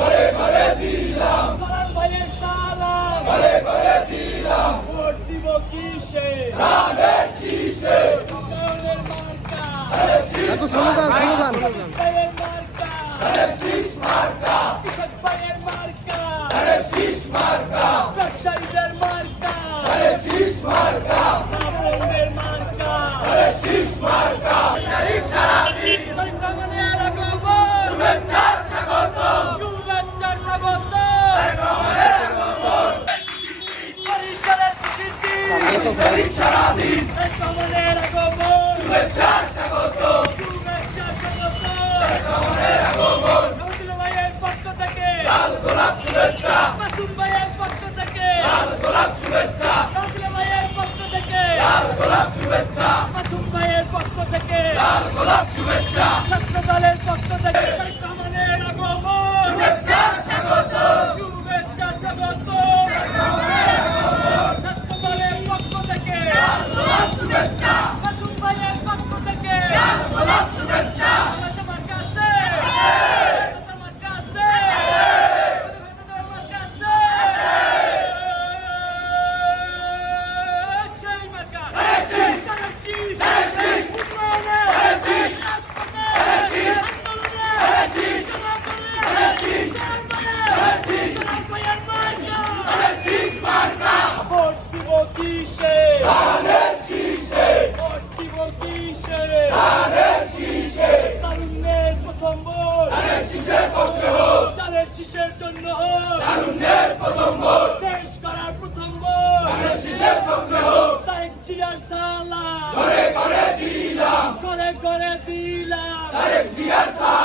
করে ঘরে দিলাম সালাম ভাইয়ের মার্কা এত মার্কা ব্যবসায়ীদের মার্কা ধানের শীষ মার্কা ব্রাহ্মণদের মার্কা ধানের শীষ মার্কা সারা দিন বর্তমানের আগমন শুভেচ্ছা স্বাগত শুভেচ্ছা স্বাগত বরিশালের কৃষি সারা দিন বর্তমানের আগমন শুভেচ্ছা স্বাগত শুভেচ্ছা স্বাগত বর্তমানের আগমন নজরুল ভাইয়ের পক্ষ থেকে। লাল গোলাপ শুভেচ্ছা। ভাইয়ের পক্ষ থেকে। লাল গোলাপ শুভেচ্ছা। পক্ষ থেকে। লাল গোলাপ শুভেচ্ছা। ভাইয়ের পক্ষ থেকে। লাল গোলাপ শুভেচ্ছা। ছাত্র দলের পক্ষ থেকে। Yes, sir.